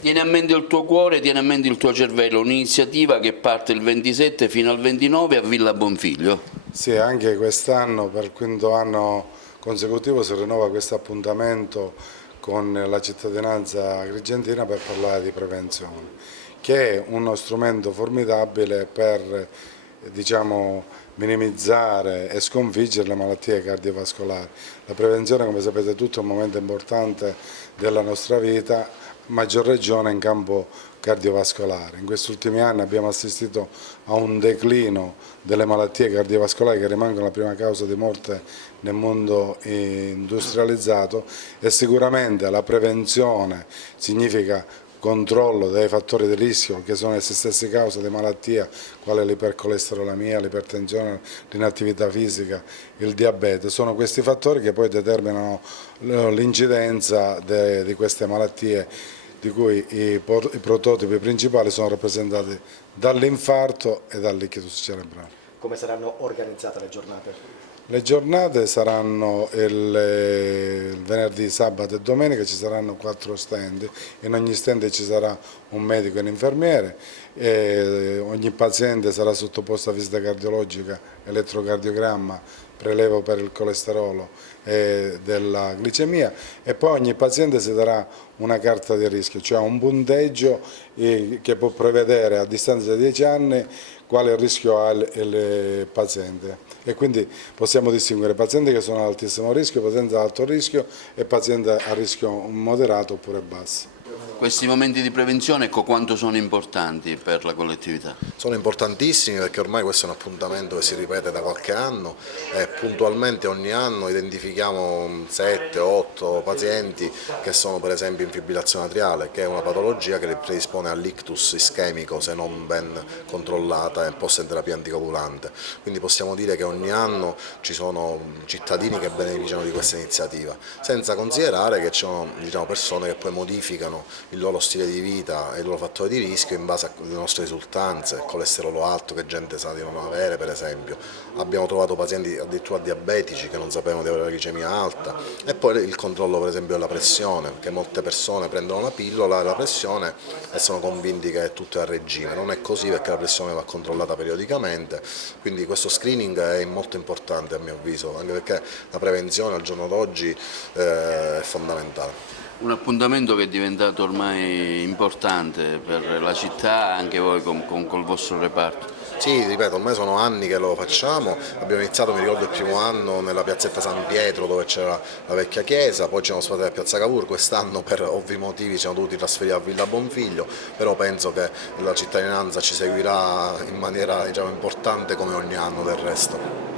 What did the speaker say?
Tieni a mente il tuo cuore, tieni a mente il tuo cervello, un'iniziativa che parte il 27 fino al 29 a Villa Bonfiglio. Sì, anche quest'anno, per il quinto anno consecutivo, si rinnova questo appuntamento con la cittadinanza agrigentina per parlare di prevenzione, che è uno strumento formidabile per, diciamo, minimizzare e sconfiggere le malattie cardiovascolari. La prevenzione, come sapete tutti, è un momento importante della nostra vita, maggior ragione in campo cardiovascolare. In questi ultimi anni abbiamo assistito a un declino delle malattie cardiovascolari che rimangono la prima causa di morte nel mondo industrializzato e sicuramente la prevenzione significa controllo dei fattori di rischio che sono esse stesse cause di malattia quale l'ipercolesterolemia, l'ipertensione, l'inattività fisica, il diabete. Sono questi fattori che poi determinano l'incidenza di queste malattie di cui i prototipi principali sono rappresentati dall'infarto e dall'ictus cerebrale. Come saranno organizzate le giornate? Le giornate saranno il venerdì, sabato e domenica, ci saranno 4 stand, in ogni stand ci sarà un medico e un infermiere, e ogni paziente sarà sottoposto a visita cardiologica, elettrocardiogramma, prelevo per il colesterolo e della glicemia e poi ogni paziente si darà una carta di rischio, cioè un punteggio che può prevedere a distanza di 10 anni quale rischio ha il paziente e quindi possiamo distinguere pazienti che sono ad altissimo rischio, pazienti ad alto rischio e pazienti a rischio moderato oppure basso. Questi momenti di prevenzione, ecco, quanto sono importanti per la collettività? Sono importantissimi perché ormai questo è un appuntamento che si ripete da qualche anno e puntualmente ogni anno identifichiamo 7-8 pazienti che sono per esempio in fibrillazione atriale, che è una patologia che predispone all'ictus ischemico se non ben controllata e posta in terapia anticoagulante. Quindi possiamo dire che ogni anno ci sono cittadini che beneficiano di questa iniziativa, senza considerare che ci sono persone che poi modificano il loro stile di vita e il loro fattore di rischio in base alle nostre risultanze, colesterolo alto che gente sa di non avere per esempio. Abbiamo trovato pazienti addirittura diabetici che non sapevano di avere la glicemia alta e poi il controllo per esempio della pressione, che molte persone prendono la pillola della pressione e sono convinti che è tutto a regime, non è così perché la pressione va controllata periodicamente, quindi questo screening è molto importante a mio avviso, anche perché la prevenzione al giorno d'oggi è fondamentale. Un appuntamento che è diventato ormai importante per la città, anche voi col vostro reparto. Sì, ripeto, ormai sono anni che lo facciamo, abbiamo iniziato, mi ricordo il primo anno nella piazzetta San Pietro dove c'era la vecchia chiesa, poi ci siamo spostati a Piazza Cavour, quest'anno per ovvi motivi ci siamo dovuti trasferire a Villa Bonfiglio, però penso che la cittadinanza ci seguirà in maniera importante come ogni anno del resto.